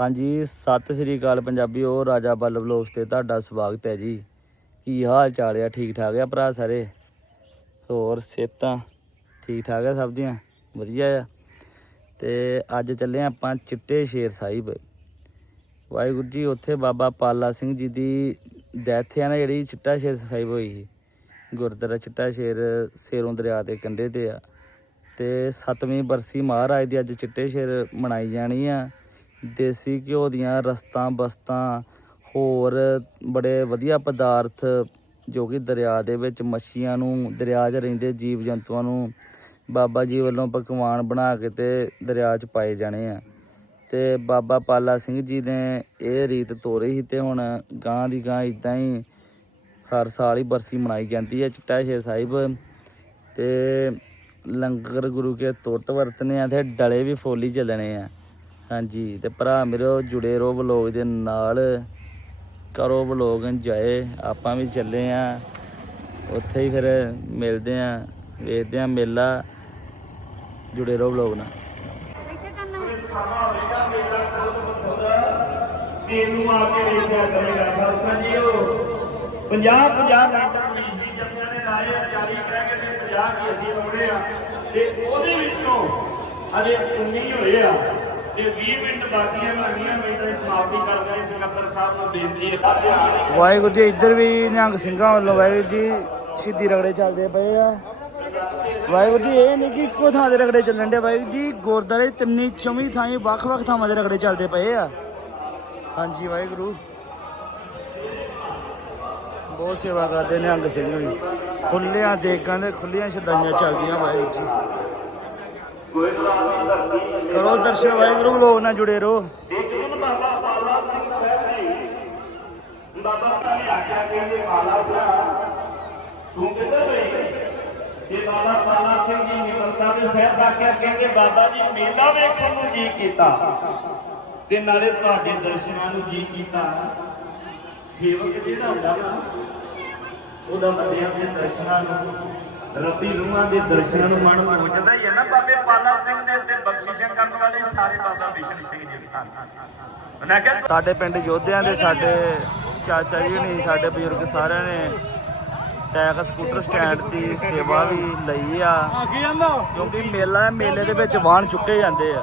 ਹਾਂਜੀ, ਸਤਿ ਸ੍ਰੀ ਅਕਾਲ ਪੰਜਾਬੀ, ਉਹ ਰਾਜਾ ਬੱਲਬ ਲੋਕਸ ਤੇ ਤੁਹਾਡਾ ਸਵਾਗਤ ਹੈ ਜੀ। ਕੀ ਹਾਲ ਚਾਲ ਆ? ਠੀਕ ਠਾਕ ਆ ਭਰਾ ਸਾਰੇ? ਹੋਰ ਸਿਹਤਾਂ? ਠੀਕ ਠਾਕ ਆ ਸਭ ਦੀਆਂ? ਵਧੀਆ ਆ। ਤੇ ਅੱਜ ਚੱਲੇ ਆਪਾਂ ਚਿੱਟੇ ਸ਼ੇਰ ਸਾਹਿਬ। ਵਾਹਿਗੁਰੂ ਜੀ, ਉੱਥੇ ਬਾਬਾ ਪਾਲਾ ਸਿੰਘ ਜੀ ਦੀ ਡੈਥ ਆ ਨਾ, ਜਿਹੜੀ ਚਿੱਟਾ ਸ਼ੇਰ ਸਾਹਿਬ ਹੋਈ ਸੀ। ਗੁਰਦੁਆਰਾ ਚਿੱਟਾ ਸ਼ੇਰ ਸੇਰੋਂ ਦਰਿਆ ਦੇ ਕੰਢੇ ਤੇ ਆ। ਤੇ ਸਤਵੀਂ ਬਰਸੀ ਮਹਾਰਾਜ ਦੀ ਅੱਜ ਚਿੱਟੇ ਸ਼ੇਰ ਮਨਾਈ ਜਾਣੀ ਆ। ਦੇਸੀ ਘਿਓ ਦੀਆਂ ਰਸਤਾਂ, ਬਸਤਾਂ, ਹੋਰ ਬੜੇ ਵਧੀਆ ਪਦਾਰਥ ਜੋ ਕਿ ਦਰਿਆ ਦੇ ਵਿੱਚ ਮੱਛੀਆਂ ਨੂੰ, ਦਰਿਆ 'ਚ ਰਹਿੰਦੇ ਜੀਵ ਜੰਤੂਆਂ ਨੂੰ ਬਾਬਾ ਜੀ ਵੱਲੋਂ ਪਕਵਾਨ ਬਣਾ ਕੇ ਤੇ ਦਰਿਆ 'ਚ ਪਾਏ ਜਾਣੇ ਆ। ਤੇ ਬਾਬਾ ਪਾਲਾ ਸਿੰਘ ਜੀ ਨੇ ਇਹ ਰੀਤ ਤੋਰੀ ਸੀ ਤੇ ਹੁਣ ਗਾਂ ਦੀ ਗਾਂ ਇਦਾਂ ਹੀ ਹਰ ਸਾਲ ਹੀ ਬਰਸੀ ਮਨਾਈ ਜਾਂਦੀ ਹੈ ਚਿੱਟਾ ਸ਼ੇਰ ਸਾਹਿਬ। ਤੇ ਲੰਗਰ ਗੁਰੂ ਕੇ ਤੁਰਤ ਵਰਤਨੇ ਆ ਤੇ ਡਲੇ ਵੀ ਫੋਲੀ ਚੱਲਣੇ ਆ। ਹਾਂਜੀ ਤੇ ਭਰਾ ਮੇਰੇ ਜੁੜੇ ਰਹੋ ਵਲੋਗ ਦੇ ਨਾਲ। ਕਰੋ ਵਲੋਗ ਇੰਜੋਏ ਆਪਾਂ ਵੀ ਚੱਲੇ ਆ। ਉੱਥੇ ਹੀ ਫਿਰ ਮਿਲਦੇ ਆ ਵੇਖਦੇ ਆ ਮੇਲਾ। ਜੁੜੇ ਰਹੋ ਵਲੋਗ ਨਾਲ। ਇੱਥੇ ਕਰਨਾ ਦਿਨ ਨੂੰ ਆ ਕੇ ਵੇਖਿਆ ਕਰੇਗਾ ਖਾਲਸਾ ਜੀ ਉਹ 50 50 ਮਿੰਟ ਪੁਲਿਸ ਦੀ ਜੱਜਾਂ ਨੇ ਲਾਏ ਆ 40 ਕਹਿ ਕੇ ਤੇ 50 ਕੀ ਅਸੀਂ ਲਾਉਣੇ ਆ। ਤੇ ਉਹਦੇ ਵਿੱਚੋਂ ਹਜੇ 19 ਹੋਏ ਆ। ਤੇ 20 ਮਿੰਟ ਬਾਕੀ ਆ, ਮੈਂ 20 ਸਮਾਪਤੀ ਕਰ ਦੇਣੀ ਸਕੱਤਰ ਸਾਹਿਬ ਨੂੰ ਬੇਨਤੀ ਹੈ। ਵਾਹਿਗੁਰੂ ਜੀ, ਇੱਧਰ ਵੀ ਨਿਹੰਗ ਸਿੰਘਾਂ ਵੱਲੋਂ ਵਾਹਿਗੁਰੂ ਜੀ, ਸਿੱਧੀ ਰਗੜੇ ਚੱਲਦੇ ਪਏ ਆ। ਵਾਹਿਗੁਰੂ ਜੀ, ਇਹ ਨਹੀਂ ਕਿ ਇੱਕੋ ਥਾਂ ਦੇ ਰਗੜੇ ਚੱਲਣ ਦੇ ਵਾਹਿਗੁਰੂ ਜੀ ਗੁਰਦਾਰੇ ਤਿੰਨੀ ਚੌਵੀ ਥਾਈਂ ਵੱਖ-ਵੱਖ ਥਾਵਾਂ ਦੇ ਰਗੜੇ ਚੱਲਦੇ ਪਏ ਆ। ਹਾਂਜੀ, ਵਾਹਿਗੁਰੂ। ਬਹੁਤ ਸੇਵਾ ਕਰਦੇ ਨਿਹੰਗ ਸਿੰਘ ਵੀ ਖੁੱਲਿਆਂ ਦੇਗਾਂ ਦੇ ਖੁੱਲੀਆਂ ਸ਼ਰਦਾਈਆਂ ਚੱਲਦੀਆਂ ਵਾਹਿਗੁਰੂ ਜੀ। ਕਰੋ ਦਰਸ਼ਨ, ਵਾਹਿਗੁਰੂ, ਲੋਕ ਨਾਲ ਜੁੜੇ ਰਹੋ। ਬਾਬਾ ਪਾਲਾ ਸਿੰਘ ਸਾਹਿਬ ਜੀ ਬਾਬਾ ਨੇ ਆਖਿਆ ਕਹਿੰਦੇ ਪਾਲਾ ਭਰਾ ਤੂੰ ਕਿੱਧਰ ਗਈ ਤੇ ਬਾਬਾ ਪਾਲਾ ਸਿੰਘ ਜੀ ਨਿਕਲਦਾ ਦੇ ਸਾਹਿਬ ਆਖਿਆ ਕਹਿੰਦੇ ਬਾਬਾ ਜੀ ਮੇਲਾ ਵੇਖਣ ਨੂੰ ਜੀ ਕੀਤਾ ਤੇ ਨਾਲੇ ਤੁਹਾਡੇ ਦਰਸ਼ਨਾਂ ਨੂੰ ਜੀ ਕੀਤਾ। ਸੇਵਕ ਜਿਹੜਾ ਹੁੰਦਾ ਨਾ, ਉਹਦਾ ਬੰਦਿਆਂ ਦੇ ਦਰਸ਼ਨਾਂ ਨੂੰ ਰੱਬੀ ਰੂਹਾਂ ਦੇ ਦਰਸ਼ਨਾਂ ਨੂੰ ਮਨ ਪਹੁੰਚਦਾ ਹੀ ਹੈ ਨਾ ਬਾਬੇ ਪਾਲਾ ਸਿੰਘ ਨੇ ਤੇ ਬਖਸ਼ਿਸ਼ਾਂ ਕਰਨ ਵਾਲੇ ਸਾਰੇ ਬਾਬਾ ਬਿਸ਼ਨ ਸਿੰਘ ਜੀ ਸਨ ਸਾਡੇ ਪਿੰਡ ਯੋਧਿਆਂ ਦੇ ਸਾਡੇ ਚਾਚਾ ਜੀ ਨਹੀਂ ਸਾਡੇ ਬਜ਼ੁਰਗ ਸਾਰਿਆਂ ਨੇ ਸਾਈਕਲ ਸਕੂਟਰ ਸਟੈਂਡ ਦੀ ਸੇਵਾ ਵੀ ਲਈ ਆ। ਕਿਉਂਕਿ ਮੇਲਾ ਹੈ ਮੇਲੇ ਦੇ ਵਿੱਚ ਵਾਹਨ ਚੁੱਕੇ ਜਾਂਦੇ ਆ।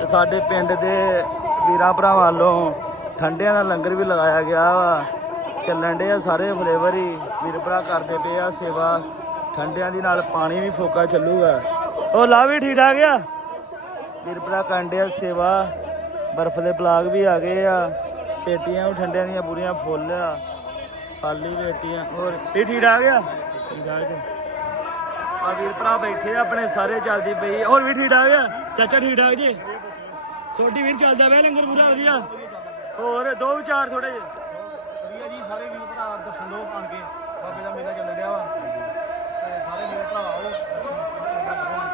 ਤੇ ਸਾਡੇ ਪਿੰਡ ਦੇ ਵੀਰਾਂ ਭਰਾਵਾਂ ਵੱਲੋਂ ਠੰਡਿਆਂ ਦਾ ਲੰਗਰ ਵੀ ਲਗਾਇਆ ਗਿਆ ਵਾ। ਚੱਲਣ ਦੇ ਆ ਸਾਰੇ ਫਲੇਵਰ ਹੀ ਵੀਰ ਭਰਾ ਕਰਦੇ ਪਏ ਆ ਸੇਵਾ ਠੰਡਿਆਂ ਦੀ ਨਾਲ ਪਾਣੀ ਵੀ ਫੋਕਾ ਚੱਲੂਗਾ। ਉਹ ਲਾ ਵੀ ਠੀਕ ਠਾਕ ਆ? ਵੀਰ ਭਰਾ ਕੰਡੇ ਆ ਸੇਵਾ ਬਰਫ਼ ਦੇ ਪਲਾਗ ਵੀ ਆ ਗਏ ਆ। ਪੇਟੀਆਂ ਵੀ ਠੰਡਿਆਂ ਦੀਆਂ ਪੂਰੀਆਂ ਫੁੱਲ ਆ। ਖਾਲੀ ਪੇਟੀਆਂ ਹੋਰ ਇਹ ਠੀਕ ਠਾਕ ਆ? ਠੀਕ ਠਾਕ ਜੀ। ਆ ਵੀਰ ਭਰਾ ਬੈਠੇ ਆ ਆਪਣੇ ਸਾਰੇ ਚੱਲਦੀ ਪਈ ਹੋਰ ਵੀ ਠੀਕ ਠਾਕ ਆ? ਚਾਚਾ ਠੀਕ ਠਾਕ ਜੀ? ਛੋਟੀ ਵੀਰ ਚੱਲਦਾ ਪਿਆ ਲੰਗਰ ਪੂਰਾ ਵਧੀਆ। ਹੋਰ ਦੋ ਵਿਚਾਰ ਥੋੜੇ ਜਿਹੇ। ਭਰਾ ਦਰਸ਼ਨ ਕੇ ਬਾਬੇ ਦਾ ਮੇਲਾ ਚੱਲ ਰਿਹਾ ਵਾ। ਤੇ ਸਾਰੇ ਮੇਰੇ ਭਰਾ ਆਓ।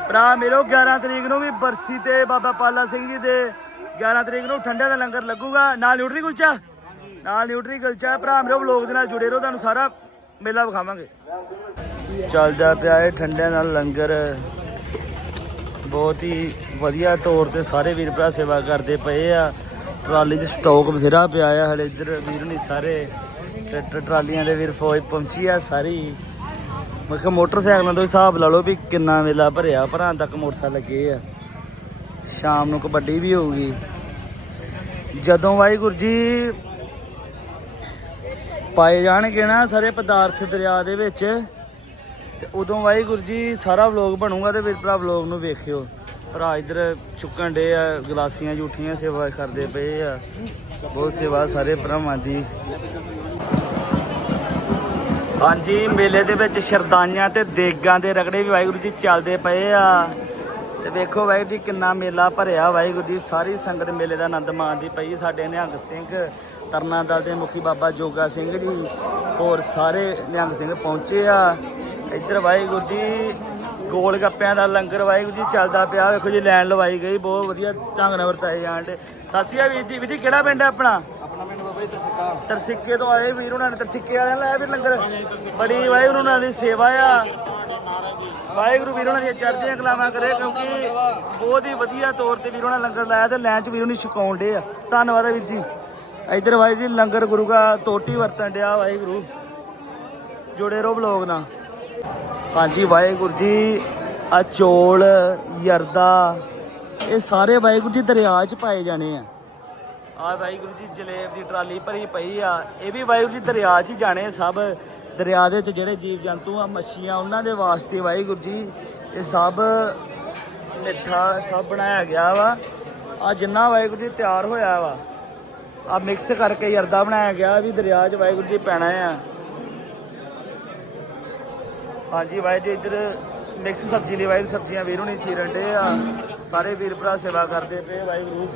ਭਰਾ ਮੇਰੋ 11 ਤਰੀਕ ਨੂੰ ਵੀ ਬਰਸੀ ਤੇ ਬਾਬਾ ਪਾਲਾ ਸਿੰਘ ਜੀ ਦੇ 11 ਤਰੀਕ ਨੂੰ ਠੰਡੇ ਦਾ ਲੰਗਰ ਲੱਗੂਗਾ। ਨਾਲ ਨਿਊਟਰੀ ਕੁਲਚਾ? ਨਾਲ ਨਿਊਟਰੀ ਕੁਲਚਾ। ਭਰਾ ਮੇਰੋ ਵਲੋਗ ਦੇ ਨਾਲ ਜੁੜੇ ਰਹੋ। ਤੁਹਾਨੂੰ ਸਾਰਾ ਮੇਲਾ ਵਿਖਾਵਾਂਗੇ। ਚੱਲਦਾ ਪਿਆ ਇਹ ਠੰਡੇ ਨਾਲ ਲੰਗਰ। ਬਹੁਤ ਹੀ ਵਧੀਆ ਤੌਰ ਤੇ ਸਾਰੇ ਵੀਰ ਭਰਾ ਸੇਵਾ ਕਰਦੇ ਪਏ ਆ। ਟਰਾਲੀ 'ਚ ਸਟਾਕ ਬਥੇਰਾ ਪਿਆ ਆ। ਹਲੇ ਇੱਧਰ ਵੀਰ ਨਹੀਂ ਸਾਰੇ ਟਰੈਕਟਰ ਟਰਾਲੀਆਂ ਦੇ ਵੀਰ ਫੌਜ ਪਹੁੰਚੀ ਆ ਸਾਰੀ। ਮੈਂ ਕਿਹਾ ਮੋਟਰਸਾਈਕਲਾਂ ਤੋਂ ਹਿਸਾਬ ਲਾ ਲਓ ਵੀ ਕਿੰਨਾ ਵੇਲਾ ਭਰਿਆ ਭਰਾਂ ਤੱਕ ਮੋਟਰਸਾਈਕਲ ਲੱਗੇ ਆ। ਸ਼ਾਮ ਨੂੰ ਕਬੱਡੀ ਵੀ ਹੋਊਗੀ। ਜਦੋਂ ਵਾਹਿਗੁਰੂ ਜੀ ਪਾਏ ਜਾਣਗੇ ਨਾ ਸਾਰੇ ਪਦਾਰਥ ਦਰਿਆ ਦੇ ਵਿੱਚ, ਤੇ ਉਦੋਂ ਵਾਹਿਗੁਰੂ ਜੀ ਸਾਰਾ ਵਲੋਗ ਬਣੂਗਾ ਤੇ ਵੀਰ ਭਰਾ ਵਲੋਗ ਨੂੰ ਵੇਖਿਓ। ਭਰਾ ਇੱਧਰ ਚੁੱਕਣ ਡੇ ਆ, ਗਲਾਸੀਆਂ ਜੂਠੀਆਂ ਸੇਵਾ ਕਰਦੇ ਪਏ ਆ। ਬਹੁਤ ਸੇਵਾ ਸਾਰੇ ਭਰਾਵਾਂ ਦੀ। ਹਾਂਜੀ, ਮੇਲੇ ਦੇ ਵਿੱਚ ਸ਼ਰਦਾਈਆਂ ਤੇ ਦੇਗਾਂ ਦੇ ਰਗੜੇ ਵੀ ਵਾਹਿਗੁਰੂ ਜੀ ਚੱਲਦੇ ਪਏ ਆ। ਤੇ ਵੇਖੋ ਵਾਹਿਗੁਰੂ ਜੀ ਕਿੰਨਾ ਮੇਲਾ ਭਰਿਆ, ਵਾਹਿਗੁਰੂ ਜੀ ਸਾਰੀ ਸੰਗਤ ਮੇਲੇ ਦਾ ਆਨੰਦ ਮਾਣਦੀ ਪਈ। ਸਾਡੇ ਨਿਹੰਗ ਸਿੰਘ, ਤਰਨਾ ਦਲ ਦੇ ਮੁਖੀ ਬਾਬਾ ਜੋਗਾ ਸਿੰਘ ਜੀ, ਹੋਰ ਸਾਰੇ ਨਿਹੰਗ ਸਿੰਘ ਪਹੁੰਚੇ ਆ। ਇੱਧਰ ਵਾਹਿਗੁਰੂ ਜੀ ਗੋਲ ਗੱਪਿਆਂ ਦਾ ਲੰਗਰ ਵਾਹਿਗੁਰੂ ਜੀ ਚੱਲਦਾ ਪਿਆ। ਵੇਖੋ ਜੀ, ਲਾਈਨ ਲਵਾਈ ਗਈ, ਬਹੁਤ ਵਧੀਆ ਢੰਗ ਨਾਲ ਵਰਤਾਏ ਜਾਣ ਦੇ ਸਾਸੀਆ ਵੀਰ ਜੀ ਵੀਰ ਜੀ, ਕਿਹੜਾ ਪਿੰਡ ਹੈ ਆਪਣਾ? ਤਰਸਿੱਕੇ। ਤੋਂ ਆਏ ਵੀਰ ਉਹਨਾਂ ਨੇ, ਤਰਸਿੱਕੇ ਵਾਲਿਆਂ ਲਾਇਆ ਵੀ ਲੰਗਰ। ਬੜੀ ਵਾਹਿਗੁਰੂ ਉਹਨਾਂ ਦੀ ਸੇਵਾ ਆ। ਵਾਹਿਗੁਰੂ ਵੀਰ ਉਹਨਾਂ ਦੀਆਂ ਚੜ੍ਹਦੀਆਂ ਕਲਾਵਾਂ ਕਰੇ ਕਿਉਂਕਿ ਬਹੁਤ ਹੀ ਵਧੀਆ ਤੌਰ ਤੇ ਵੀਰੋ ਨੇ ਲੰਗਰ ਲਾਇਆ ਤੇ ਲੈਂਚ ਵੀਰੋ ਨਹੀਂ ਛਕਾਉਣ ਡੇ ਆ। ਧੰਨਵਾਦ ਹੈ ਵੀਰ ਜੀ। ਇਧਰ ਵਾਹਿਗੁਰੂ ਜੀ, ਲੰਗਰ ਗੁਰੂ ਦਾ ਤੋਟੀ ਵਰਤਣ ਡਿਆ ਵਾਹਿਗੁਰੂ। ਜੁੜੇ ਰਹੋ ਬਲੌਗ ਨਾਲ। ਹਾਂਜੀ, ਵਾਹਿਗੁਰੂ ਜੀ ਆ ਚੋਲ, ਯਰਦਾ, ਇਹ ਸਾਰੇ ਵਾਹਿਗੁਰੂ ਜੀ ਦਰਿਆ 'ਚ ਪਾਏ ਜਾਣੇ ਆ। ਆ ਵਾਹਿਗੁਰੂ ਜੀ ਜਲੇਬ ਦੀ ਟਰਾਲੀ ਭਰੀ ਪਈ ਆ। ਇਹ ਵੀ ਵਾਹਿਗੁਰੂ ਜੀ ਦਰਿਆ 'ਚ ਹੀ ਜਾਣੇ ਸਭ। ਦਰਿਆ ਦੇ ਵਿੱਚ ਜਿਹੜੇ ਜੀਵ ਜੰਤੂ ਆ, ਮੱਛੀਆਂ, ਉਹਨਾਂ ਦੇ ਵਾਸਤੇ ਵਾਹਿਗੁਰੂ ਜੀ ਇਹ ਸਭ ਮਿੱਠਾ ਸਭ ਬਣਾਇਆ ਗਿਆ ਵਾ। ਆ ਜਿੰਨਾ ਵਾਹਿਗੁਰੂ ਜੀ ਤਿਆਰ ਹੋਇਆ ਵਾ, ਆ ਮਿਕਸ ਕਰਕੇ ਯਰਦਾ ਬਣਾਇਆ ਗਿਆ ਵੀ ਦਰਿਆ 'ਚ ਵਾਹਿਗੁਰੂ ਜੀ ਪੈਣਾ ਆ। ਹਾਂਜੀ ਵਾਹਿਗੁਰੂ ਜੀ, ਇੱਧਰ ਮਿਕਸ ਸਬਜ਼ੀ ਲਈ ਵਾਹਿਗੁਰੂ ਸਬਜ਼ੀਆਂ, ਵੀਰੋਂ ਨਹੀਂ ਚੀਰਨ ਡੇ ਆ। ਸਾਰੇ ਵੀਰ ਭਰਾ ਸੇਵਾ ਕਰਦੇ ਪਏ ਵਾਹਿਗੁਰੂ।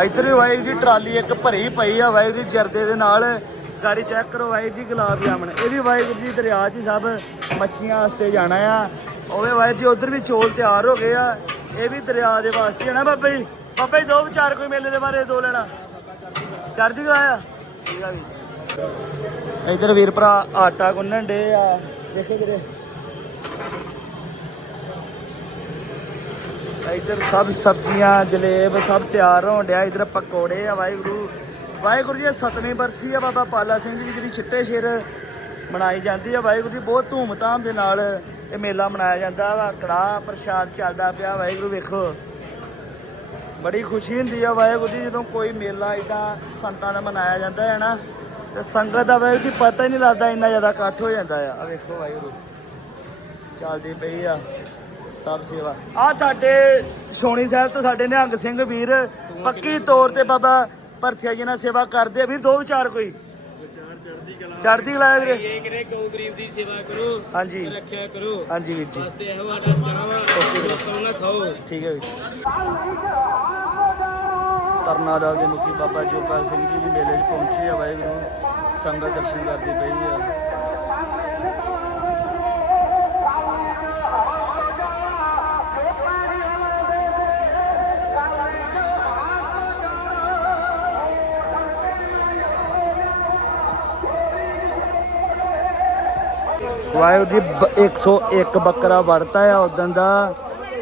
ਇੱਧਰ ਵੀ ਵਾਹਿਗੁਰੂ ਜੀ, ਟਰਾਲੀ ਇੱਕ ਭਰੀ ਪਈ ਆ, ਵਾਹਿਗੁਰੂ ਜੀ ਜਰਦੇ ਦੇ ਨਾਲ। ਗਾੜੀ ਚੈੱਕ ਕਰੋ ਵਾਹਿਗੁਰੂ ਜੀ, ਗੁਲਾਬ ਜਾਮਣ। ਇਹ ਵੀ ਵਾਹਿਗੁਰੂ ਜੀ ਦਰਿਆ 'ਚ ਸਭ ਮੱਛੀਆਂ ਵਾਸਤੇ ਜਾਣਾ ਆ। ਉਹਵੇ ਵਾਹਿਗੁਰੂ ਜੀ, ਉਧਰ ਵੀ ਚੋਲ ਤਿਆਰ ਹੋ ਗਏ ਆ। ਇਹ ਵੀ ਦਰਿਆ ਦੇ ਵਾਸਤੇ ਜਾਣਾ ਬਾਬਾ ਜੀ। ਬਾਬਾ ਜੀ, ਦੋ ਵਿਚਾਰ ਕੋਈ ਮੇਲੇ ਦੇ ਬਾਰੇ, ਦੋ ਲੈਣਾ। ਚੜ੍ਹਦੀ ਕਲਾ ਠੀਕ ਆ? ਵੀ ਇੱਧਰ ਵੀਰ ਭਰਾ ਆਟਾ ਗੁੰਨਣ ਡੇ ਆ। ਦੇਖੋ ਵੀਰੇ ਇੱਧਰ ਸਭ ਸਬਜ਼ੀਆਂ, ਜਲੇਬ ਸਭ ਤਿਆਰ ਹੋਣ ਡਿਆ। ਇੱਧਰ ਪਕੌੜੇ ਆ ਵਾਹਿਗੁਰੂ। ਵਾਹਿਗੁਰੂ ਜੀ, ਇਹ ਸਤਵੀਂ ਬਰਸੀ ਆ ਬਾਬਾ ਪਾਲਾ ਸਿੰਘ ਜੀ ਦੀ, ਜਿਹੜੀ ਚਿੱਟੇ ਸ਼ੇਰ ਮਨਾਈ ਜਾਂਦੀ ਆ। ਵਾਹਿਗੁਰੂ ਜੀ, ਬਹੁਤ ਧੂਮਧਾਮ ਦੇ ਨਾਲ ਇਹ ਮੇਲਾ ਮਨਾਇਆ ਜਾਂਦਾ ਵਾ। ਕੜਾਹ ਪ੍ਰਸ਼ਾਦ ਚੱਲਦਾ ਪਿਆ, ਵਾਹਿਗੁਰੂ ਵੇਖੋ। ਬੜੀ ਖੁਸ਼ੀ ਹੁੰਦੀ ਆ ਵਾਹਿਗੁਰੂ ਜੀ, ਜਦੋਂ ਕੋਈ ਮੇਲਾ ਇਦਾਂ ਸੰਤਾਂ ਦਾ ਮਨਾਇਆ ਜਾਂਦਾ ਹੈ ਨਾ, ਤੇ ਸੰਗਤ ਦਾ ਵਾਹਿਗੁਰੂ ਜੀ, ਪਤਾ ਹੀ ਨਹੀਂ ਲੱਗਦਾ ਇੰਨਾ ਜ਼ਿਆਦਾ ਇਕੱਠ ਹੋ ਜਾਂਦਾ ਆ। ਆ ਵੇਖੋ ਵਾਹਿਗੁਰੂ। ਚੱਲਦੀ ਪਈ ਆ। ਸਭ ਸੇਵਾ। ਆ ਸਾਡੇ ਸੋਣੀ ਸਾਹਿਬ ਤੋਂ ਸਾਡੇ ਨਿਹੰਗ ਸਿੰਘ ਵੀਰ ਪੱਕੀ ਤੌਰ ਤੇ ਬਾਬਾ ਭਰਥਿਆ ਜੀ ਨਾਲ ਸੇਵਾ ਕਰਦੇ ਆ। ਵੀਰ ਦੋ ਵਿਚਾਰ ਕੋਈ? ਚੜ੍ਹਦੀ ਕਲਾ ਵੀਰੇ। ਇਹ ਕਿਰੇ ਗਊ ਗਰੀਬ ਦੀ ਸੇਵਾ ਕਰੋ ਹਾਂਜੀ। ਰੱਖਿਆ ਕਰੋ। ਹਾਂਜੀ ਵੀਰ ਜੀ। ਬਸ ਇਹੋ ਆਡਾ ਚਾਹਵਾ ਲੋਕਾਂ ਨੂੰ ਨਾ ਖਾਓ। ਠੀਕ ਹੈ ਵੀਰ। ਤਰਨਾ ਦਲ ਦੇ ਮੁਖੀ ਬਾਬਾ ਜੋਗਾ ਸਿੰਘ ਜੀ ਵੀ ਮੇਲੇ 'ਚ ਪਹੁੰਚੇ ਆ। ਵਾਹਿਗੁਰੂ ਸੰਗਤ ਦਰਸ਼ਨ ਕਰਦੀ ਪਈ ਆ। ਵਾਹਿਗੁਰੂ ਜੀ, ਬ- 101 ਬੱਕਰਾ ਵੜਤਾ ਆ ਉਦੋਂ ਦਾ,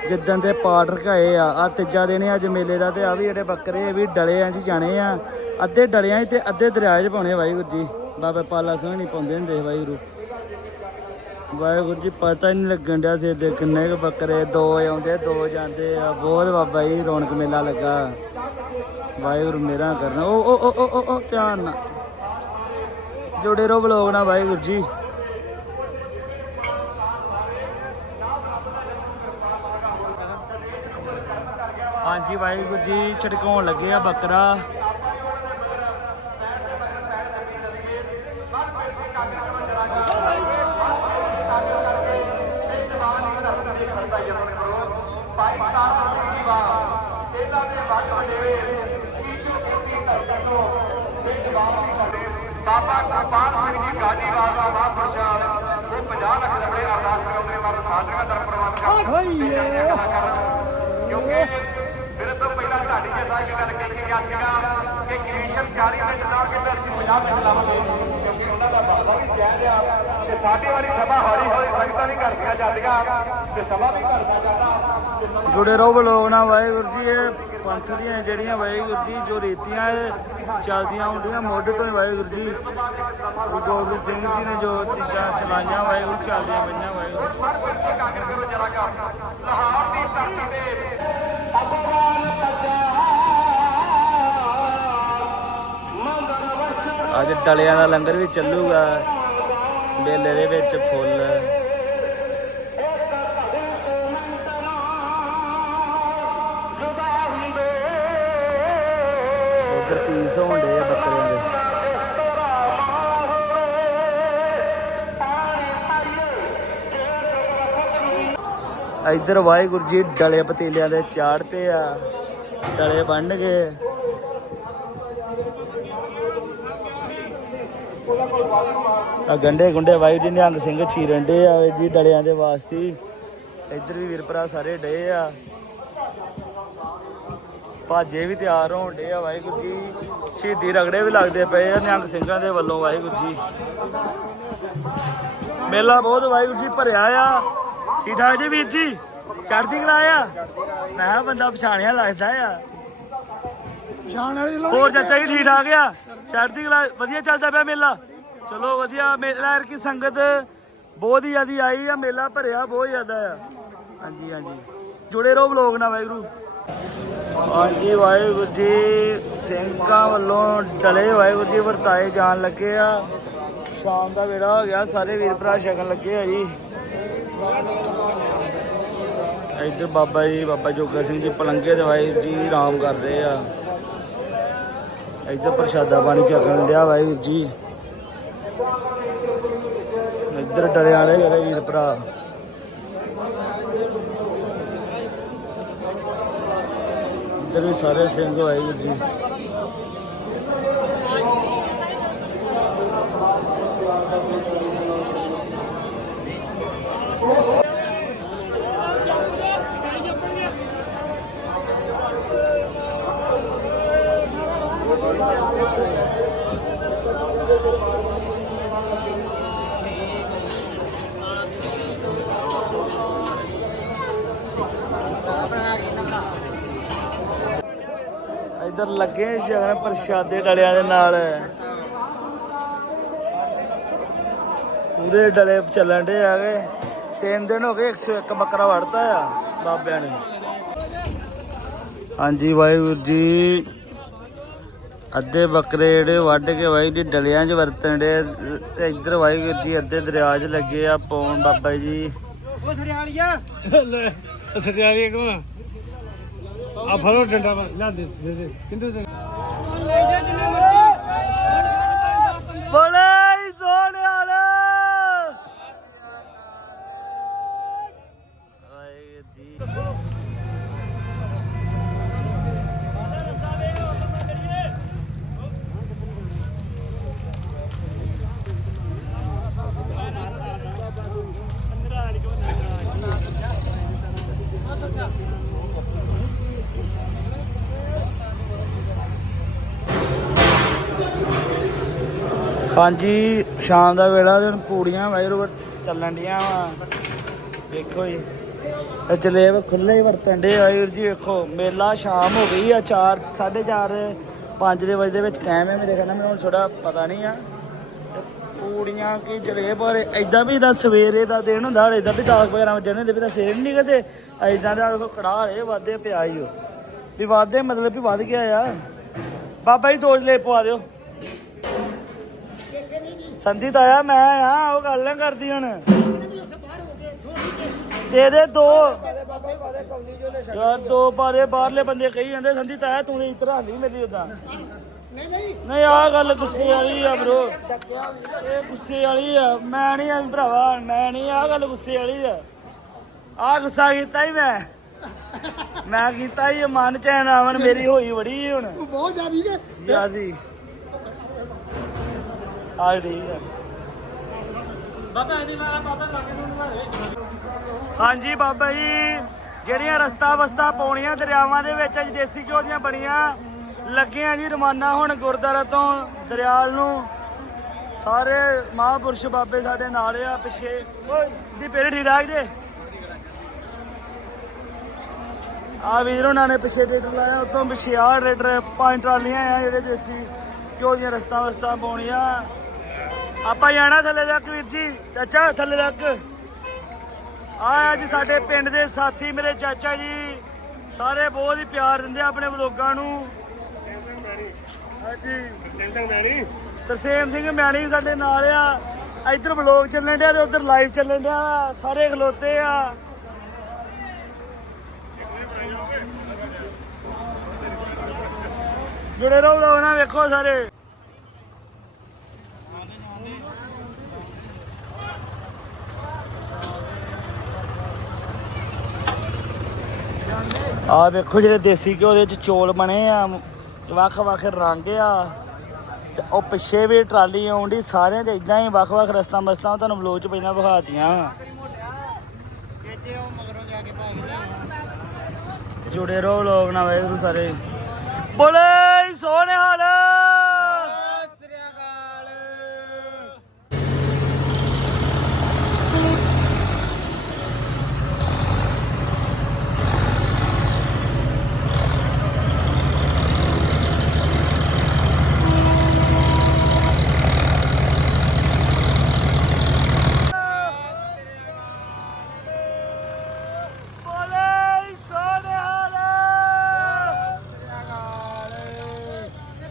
ਜਿੱਦਣ ਦੇ ਪਾਠ ਰਖਾਏ ਆ। ਆ ਤੀਜਾ ਦਿਨ ਆ, ਅੱਜ ਮੇਲੇ ਦਾ ਤੇ ਆ ਵੀ ਜਿਹੜੇ ਬੱਕਰੇ ਇਹ ਵੀ ਡਲਿਆਂ 'ਚ ਜਾਣੇ ਆ। ਅੱਧੇ ਡਲਿਆਂ 'ਚ ਤੇ ਅੱਧੇ ਦਰਿਆ 'ਚ ਪਾਉਣੇ ਵਾਹਿਗੁਰੂ ਜੀ। ਬਾਬਾ ਪਾਲਾ ਸਿੰਘ ਨਹੀਂ ਪਾਉਂਦੇ ਹੁੰਦੇ ਵਾਹਿਗੁਰੂ। ਵਾਹਿਗੁਰੂ ਜੀ, ਪਤਾ ਹੀ ਨਹੀਂ ਲੱਗਣ ਡਿਆ ਸਿਰ ਦੇ ਕਿੰਨੇ ਕੁ ਬੱਕਰੇ ਦੋ ਆਉਂਦੇ, ਦੋ ਜਾਂਦੇ ਆ। ਬਹੁਤ ਬਾਬਾ ਜੀ, ਰੌਣਕ ਮੇਲਾ ਲੱਗਾ। ਵਾਹਿਗੁਰੂ ਮੇਰਾ ਕਰਨਾ। ਉਹ ਉਹ ਉਹ, ਉਹ- ਧਿਆਨ ਨਾਲ। ਜੁੜੇ ਰਹੋ ਬਲੌਗ ਨਾਲ ਵਾਹਿਗੁਰੂ ਜੀ। ਹਾਂਜੀ ਵਾਹਿਗੁਰੂ ਜੀ ਛੜਕਾਉਣ ਲੱਗੇ ਆ ਬੱਕਰਾ। ਬਾਬਾ ਗੁਰਪਾਲ ਸਿੰਘ ਜੀ ਗਾਜੀਵਾਲ ਦਾ ਮਹਾਂਪੁਰਸ਼ਾਦ ਉਹ 50 ਲੱਖ ਰੁਪਏ ਅਰਦਾਸ ਕਰਾਉਂਦੇ ਵਾਰ ਸਾਧੀਆਂ ਦਰ ਪ੍ਰਬੰਧ ਕਰ ਕਿਉਂਕਿ ਮੇਰੇ ਪਹਿਲਾਂ ਤੁਹਾਡੀ ਗੱਲ ਕਹੀ ਗਿਆ ਸੀਗਾ ਕਿ ਕ੍ਰਿਸ਼ਨ ਕਾਰੀ ਦੇ ਨਾਲ ਕਿ ਅਸੀਂ 50 ਲੱਖ ਲਾਵਾਂਗੇ ਕਿਉਂਕਿ ਉਹਨਾਂ ਦਾ ਬਾਬਾ ਵੀ ਕਹਿ ਰਿਹਾ ਕਿ ਸਾਡੀ ਵਾਰੀ ਸਭਾ ਹੌਲੀ ਹੌਲੀ ਸੰਗਤਾਂ ਨਹੀਂ ਕਰਦੀਆਂ ਜਾਂਦੀਆਂ ਤੇ ਸਭਾ ਵੀ ਕਰਦਾ ਜਾਂਦਾ ਜੁੜੇ ਰਹੋ ਬਲੋਗ ਨਾਲ, ਵਾਹਿਗੁਰੂ ਜੀ, ਇਹ ਪੰਥ ਦੀਆਂ ਜਿਹੜੀਆਂ ਵਾਹਿਗੁਰੂ ਜੀ, ਜੋ ਰੀਤੀਆਂ ਇਹ ਚੱਲਦੀਆਂ ਹੁੰਦੀਆਂ, ਮੁੱਢ ਤੋਂ ਵਾਹਿਗੁਰੂ ਜੀ, ਗੁਰੂ ਗੋਬਿੰਦ ਸਿੰਘ ਜੀ ਨੇ ਜੋ ਚੀਜ਼ਾਂ ਚਲਾਈਆਂ, ਵਾਹਿਗੁਰੂ ਚੱਲਦੀਆਂ ਪਈਆਂ, ਵਾਹਿਗੁਰੂ ਲਾਹੌਰ ਦੀ ਧਰਤੀ ਤੇ ਅੱਜ ਡਲਿਆਂ ਦਾ ਲੰਗਰ ਵੀ ਚੱਲੂਗਾ। ਮੇਲੇ ਦੇ ਵਿੱਚ ਫੁੱਲ। ਉਧਰ ਪੀਸ ਹੋਣ ਡੇ ਆ ਬੱਕਰਿਆਂ ਦੇ। ਇੱਧਰ ਵਾਹਿਗੁਰੂ ਜੀ ਡਲੇ ਪਤੀਲਿਆਂ ਦੇ ਚਾੜ ਪਏ ਆ। ਡਲੇ ਬੰਨ ਗਏ। ਆ ਗੰਡੇ ਗੁੰਡੇ ਵਾਹਿਗੁਰੂ ਜੀ ਨਿਹੰਗ ਸਿੰਘ ਚੀਰਨ ਡੇ ਆ ਜੀ ਡਲਿਆਂ ਦੇ ਵਾਸਤੇ। ਇੱਧਰ ਵੀ ਵੀਰ ਭਰਾ ਸਾਰੇ ਡੇ ਆ। ਭਾਜੇ ਵੀ ਤਿਆਰ ਹੋਣ ਡੇ ਆ ਵਾਹਿਗੁਰੂ ਜੀ। ਸ਼ਹੀਦੀ ਰਗੜੇ ਵੀ ਲੱਗਦੇ ਪਏ ਆ ਨਿਹੰਗ ਸਿੰਘਾਂ ਦੇ ਵੱਲੋਂ ਵਾਹਿਗੁਰੂ ਜੀ। ਮੇਲਾ ਬਹੁਤ ਵਾਹਿਗੁਰੂ ਜੀ ਭਰਿਆ ਆ। ਠੀਕ ਠਾਕ ਜੀ ਵੀਰ ਜੀ? ਚੜ੍ਹਦੀ ਕਲਾ ਆ? ਮੈਂ ਬੰਦਾ ਪਛਾਣਿਆ ਲੱਗਦਾ ਆ। ਪਛਾਣ ਵਾਲੀ ਹੋਰ ਚਾਚਾ ਜੀ ਠੀਕ ਠਾਕ ਆ? ਚੜ੍ਹਦੀ ਕਲਾ ਵਧੀਆ ਚੱਲਦਾ ਪਿਆ ਮੇਲਾ? ਚਲੋ ਵਧੀਆ, ਮੇਲਾ ਕੀ ਸੰਗਤ ਬਹੁਤ ਹੀ ਜ਼ਿਆਦੀ ਆਈ ਆ, ਮੇਲਾ ਭਰਿਆ, ਬਹੁਤ ਜ਼ਿਆਦਾ ਆ। ਹਾਂਜੀ ਹਾਂਜੀ। ਜੁੜੇ ਰਹੋ ਵਲੋਗ ਨਾਲ, ਵਾਹਿਗੁਰੂ। ਹਾਂਜੀ, ਵਾਹਿਗੁਰੂ ਜੀ ਸਿੰਘਾਂ ਵੱਲੋਂ ਡਲੇ ਵਾਹਿਗੁਰੂ ਜੀ, ਵਰਤਾਏ ਜਾਣ ਲੱਗੇ ਆ। ਸ਼ਾਮ ਦਾ ਵੇਲਾ ਹੋ ਗਿਆ, ਸਾਰੇ ਵੀਰ ਭਰਾ ਛਕਣ ਲੱਗੇ ਆ ਜੀ। ਇੱਧਰ ਬਾਬਾ ਜੀ, ਬਾਬਾ ਜੋਗਾ ਸਿੰਘ ਜੀ ਪਲੰਗੇ ਦੇ ਵਾਹਿਗੁਰੂ ਜੀ ਆਰਾਮ ਕਰਦੇ ਆ। ਇੱਧਰ ਪ੍ਰਸ਼ਾਦਾ ਪਾਣੀ ਛਕਣ ਲਿਆ ਵਾਹਿਗੁਰੂ ਜੀ। ਇੱਧਰ ਡਲੇ ਵਾਲੇ ਜਿਹੜੇ ਵੀਰ ਭਰਾ। ਇੱਧਰ ਵੀ ਸਾਰੇ ਸਿੰਘ ਵਾਹਿਗੁਰੂ ਜੀ। ਇੱਧਰ ਲੱਗੇ ਸ਼ਗਨ ਪ੍ਰਸ਼ਾਦੇ ਡਲਿਆਂ ਦੇ ਨਾਲ। ਪੂਰੇ ਡਲੇ ਚੱਲਣ ਦੇ ਆ ਗਏ। ਤਿੰਨ ਦਿਨ ਹੋ ਗਏ 101 ਬੱਕਰਾ ਵੜਤਾ ਆ ਬਾਬਿਆਂ ਨੇ। ਹਾਂਜੀ ਵਾਹਿਗੁਰੂ ਜੀ। ਅੱਧੇ ਬੱਕਰੇ ਜਿਹੜੇ ਵੱਢ ਕੇ ਵਾਹਿਗੁਰੂ ਜੀ ਡਲਿਆਂ 'ਚ ਵਰਤਣ ਦੇ ਤੇ ਇੱਧਰ ਵਾਹਿਗੁਰੂ ਜੀ ਅੱਧੇ ਦਰਿਆ 'ਚ ਲੱਗੇ ਆ ਪੌਣ ਬਾਬਾ ਜੀ। ਉਹ ਸੜਿਆਲੀਆ ਲੈ ਸੜਿਆਲੀ ਕੋਣ ਆ? ਫੜੋ ਡੰਡਾ ਦੇ ਦੇ ਦੇ ਕਿੰਦੇ ਦੇ ਬੋਲੇ ਸੋਹਣੇ ਵਾਲੇ ਵਾਹਿਗੁਰੂ ਜੀ ਹਾਂਜੀ, ਸ਼ਾਮ ਦਾ ਵੇਲਾ ਤੇ ਹੁਣ ਪੂੜੀਆਂ ਵਾਇਰ ਚੱਲਣ ਡੀਆਂ ਵਾ। ਵੇਖੋ ਜੀ। ਇਹ ਜਲੇਬ ਖੁੱਲੇ ਹੀ ਵਰਤਣ ਡੇ ਵਾਹਿਗੁਰੂ ਜੀ, ਵੇਖੋ, ਮੇਲਾ ਸ਼ਾਮ ਹੋ ਗਈ ਆ 4 4:30 5 ਦੇ ਵਜੇ ਦੇ ਵਿੱਚ ਟਾਈਮ ਹੈ ਮੇਰੇ ਕਹਿੰਦਾ ਮੈਨੂੰ ਥੋੜਾ ਪਤਾ ਨਹੀਂ ਆ। ਪੂੜੀਆਂ ਕੀ ਜਲੇਬ ਔਰ ਐਦਾਂ ਵੀ ਦਾ ਸਵੇਰੇ ਦਾ ਦਿਨ ਹੁੰਦਾ ਹਲੇ ਇਦਾਂ ਵੀ 10 ਵਜੇ ਵਜੇ ਨੇ ਵੀ ਤਾਂ ਸੇਰ ਨਹੀਂ ਨਿਕਲਦੇ। ਐਦਾਂ ਦਾ ਕੜਾਹ ਹਲੇ ਵਾਦੇ ਪਿਆ ਹੀ ਉਹ ਵੀ ਵਾਦੇ ਮਤਲਬ ਵੀ ਵੱਧ ਗਿਆ ਆ। ਬਾਬਾ ਜੀ, ਦੋ ਜਲੇਬ ਪਵਾ ਦਿਓ। ਸੰਦੀਪ ਆਇਆ ਮੈਂ ਆ ਉਹ ਗੱਲ ਨਾ ਕਰਦੀ ਹੁਣ। ਦੇ ਦੇ ਦੋ ਯਾਰ ਦੋ ਬਾਰੇ ਬਾਹਰਲੇ ਬੰਦੇ ਕਹੀ ਜਾਂਦੇ ਸੰਦੀਪ ਆਇਆ ਤੂੰ ਨਹੀਂ ਇਤਰਾ ਨਹੀਂ ਮੇਰੀ ਉਦਾਂ ਨਹੀਂ ਨਹੀਂ ਨਹੀਂ ਆ ਗੱਲ ਗੁੱਸੇ ਵਾਲੀ ਆ ਬ్రో ਇਹ ਗੁੱਸੇ ਵਾਲੀ ਆ। ਮੈਂ ਨਹੀਂ ਆ ਭਰਾਵਾ ਮੈਂ ਨਹੀਂ ਆ ਗੱਲ ਗੁੱਸੇ ਵਾਲੀ ਆ। ਆ ਗੁੱਸਾ ਕੀਤਾ ਹੀ ਮੈਂ। ਮੈਂ ਕੀਤਾ ਹੀ ਮਨ ਚੈਨ ਆਵਣ ਮੇਰੀ ਹੋਈ ਬੜੀ ਹੁਣ। ਬਹੁਤ ਜ਼ਿਆਦੀ ਯਾਦੀ ਆ ਠੀਕ ਆ ਬਾਬਾ ਜੀ ਮੈਂ ਬਾਬਾ ਲਾਗੇ ਨੂੰ ਨਿਭਾਵੇ ਹਾਂਜੀ ਬਾਬਾ ਜੀ ਜਿਹੜੀਆਂ ਰਸਤਾ ਵਸਤਾ ਪਾਉਣੀਆਂ ਦਰਿਆਵਾਂ ਦੇ ਵਿੱਚ ਅੱਜ ਦੇਸੀ ਘਿਓ ਦੀਆਂ ਬਣੀਆਂ ਲੱਗੀਆਂ ਜੀ ਰਵਾਨਾ ਹੁਣ ਗੁਰਦੁਆਰਾ ਤੋਂ ਦਰਿਆਲ ਨੂੰ। ਸਾਰੇ ਮਹਾਂਪੁਰਸ਼ ਬਾਬੇ ਸਾਡੇ ਨਾਲ ਆ ਪਿੱਛੇ। ਓਏ ਦੀ ਪੇੜ ਠੀਕ ਠਾਕ ਜੇ? ਆ ਵੀਰ ਉਹਨਾਂ ਨੇ ਪਿੱਛੇ ਟਰੈਕਟਰ ਲਾਇਆ ਉਤੋਂ ਪਿੱਛੇ ਆ ਟਰੈਕਟਰ ਪੰਜ ਟਰਾਲੀਆਂ ਆ ਜਿਹੜੇ ਦੇਸੀ ਘਿਓ ਦੀਆਂ ਰਸਤਾ ਵਸਤਾ ਪਾਉਣੀਆਂ। ਆਪਾਂ ਜਾਣਾ ਥੱਲੇ ਤੱਕ ਵੀਰ ਜੀ। ਚਾਚਾ, ਥੱਲੇ ਤੱਕ। ਆ ਜੀ ਸਾਡੇ ਪਿੰਡ ਦੇ ਸਾਥੀ ਮੇਰੇ ਚਾਚਾ ਜੀ। ਸਾਰੇ ਬਹੁਤ ਹੀ ਪਿਆਰ ਦਿੰਦੇ ਆ ਆਪਣੇ ਵਲੋਗਾਂ ਨੂੰ। ਹਾਂਜੀ। ਤਰਸੇਮ ਸਿੰਘ ਮੈਣੀ ਵੀ ਸਾਡੇ ਨਾਲ ਆ। ਇੱਧਰ ਵਲੋਗ ਚੱਲਣ ਡਿਆ ਤੇ ਉੱਧਰ ਲਾਈਵ ਚੱਲਣ ਡਿਆ। ਸਾਰੇ ਖਲੋਤੇ ਆ। ਜੁੜੇ ਰਹੋ ਵਲੋਗ ਨਾਲ, ਵੇਖੋ ਸਾਰੇ। ਆ ਵੇਖੋ ਜਿਹੜੇ ਦੇਸੀ ਘਿਓ ਦੇ ਵਿੱਚ ਚੋਲ ਬਣੇ ਆ, ਵੱਖ ਵੱਖ ਰੰਗ ਆ। ਤੇ ਉਹ ਪਿੱਛੇ ਵੀ ਟਰਾਲੀ ਆਉਂਦੀ, ਸਾਰਿਆਂ ਦੇ ਇਦਾਂ ਹੀ ਵੱਖ ਵੱਖ ਰਸਤਾ ਮਸਤਾਂ ਤੁਹਾਨੂੰ ਬਲੌਗ ਪਹਿਲਾਂ ਵਿਖਾਤੀਆਂ। ਜੁੜੇ ਰਹੋ ਲੋਕ ਨਾਲ, ਵਾਹਿਗੁਰੂ ਸਾਰੇ। ਬੋਲੇ, ਸੋਹਣੇ ਹਾਲ ਬੋਲੇ ਸੋਹਣੇ ਹਾਲ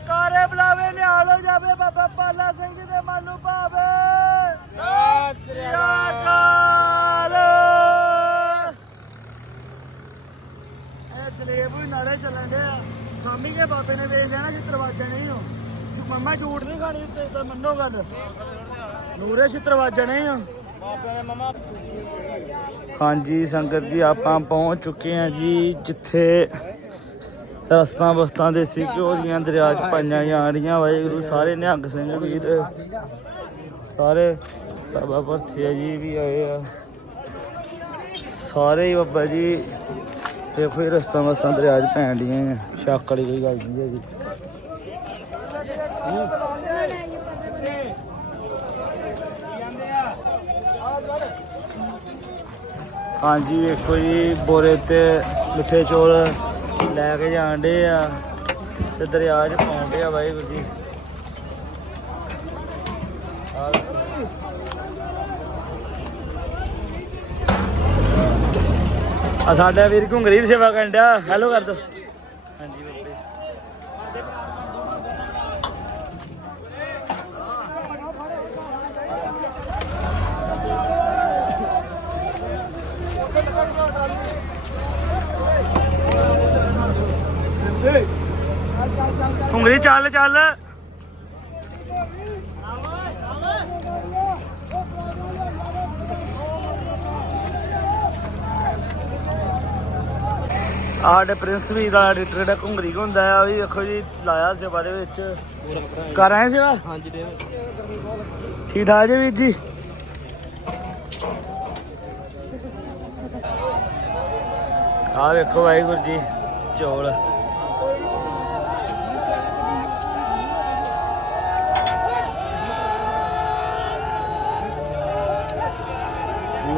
ਕਾਰੇ ਬੁਲਾਵੇ ਨਿਹਾਲ ਹੋ ਜਾਵੇ ਬਾਬਾ ਪਾਲਾ ਸਿੰਘ ਜੀ ਦੇ ਮਨ ਨੂੰ ਭਾਵੇ ਸਤਿ ਸ੍ਰੀ ਅਕਾਲ ਇਹ ਜਲੇਬ ਵੀ ਨਾਲੇ ਚੱਲਣ ਦੇ ਆ ਸਾਮੀ ਕੇ ਬਾਬੇ ਨੇ ਵੇਖ ਲੈਣਾ ਕਿ ਦਰਵਾਜ਼ਾ ਨਹੀਂ ਹੋ ਤੂੰ ਮੰਮਾ ਝੂਠ ਨਹੀਂ ਖਾਣੀ ਤੇ ਤਾਂ ਮੰਨੋ ਗੱਲ ਨੂਰੇ ਸੀ ਦਰਵਾਜ਼ਾ ਨਹੀਂ ਹੋ ਹਾਂਜੀ ਸੰਗਤ ਜੀ ਆਪਾਂ ਪਹੁੰਚ ਚੁੱਕੇ ਹਾਂ ਜੀ ਜਿੱਥੇ ਰਸਤਾਂ ਬਸਤਾਂ ਦੇ ਸੀ ਘਿਓ ਦੀਆਂ ਦਰਿਆ 'ਚ ਪਾਈਆਂ ਜਾ ਰਹੀਆਂ। ਵਾਹਿਗੁਰੂ ਸਾਰੇ ਨਿਹੰਗ ਸਿੰਘ ਵੀਰ ਸਾਰੇ ਬਾਬਾ ਭਰਥੀਆ ਜੀ ਵੀ ਆਏ ਆ। ਸਾਰੇ ਹੀ ਬਾਬਾ ਜੀ ਦੇਖੋ ਇਹ ਰਸਤਾਂ ਬਸਤਾਂ ਦਰਿਆ 'ਚ ਪੈਣ ਡੀਆਂ ਆ। ਸ਼ੱਕ ਵਾਲੀ ਕੋਈ ਗੱਲ ਨਹੀਂ ਹੈਗੀ। ਹਾਂਜੀ, ਵੇਖੋ ਜੀ, ਬੋਰੇ ਤੇ ਮਿੱਠੇ ਚੌਲ ਲੈ ਕੇ ਜਾਣ ਡੇ ਆ ਤੇ ਦਰਿਆ 'ਚ ਪਾਉਂਦੇ ਆ ਵਾਹਿਗੁਰੂ ਜੀ। ਆਹ ਆ ਸਾਡਾ ਵੀਰ ਘੁੰਗਰੀ ਸੇਵਾ ਕਰਨ ਡਿਆ। ਹੈਲੋ ਕਰ ਦੋ। ਘੁੰਗਰੀ ਚੱਲ ਚੱਲ। ਸਾਡੇ ਪ੍ਰਿੰਸ ਵੀ ਦਾ ਐਡੀਟਰ ਜਿਹੜਾ ਘੁੰਗਰੀ ਹੁੰਦਾ ਆ ਵੀ ਵੇਖੋ ਜੀ ਲਾਇਆ ਸੇਵਾ ਦੇ ਵਿੱਚ। ਕਰ ਆਏ ਸੇਵਾ? ਹਾਂਜੀ ਦੇ ਠੀਕ ਠਾਕ ਜੀ ਵੀਰ ਜੀ? ਆਹ ਵੇਖੋ ਵਾਹਿਗੁਰੂ ਜੀ ਚੌਲ।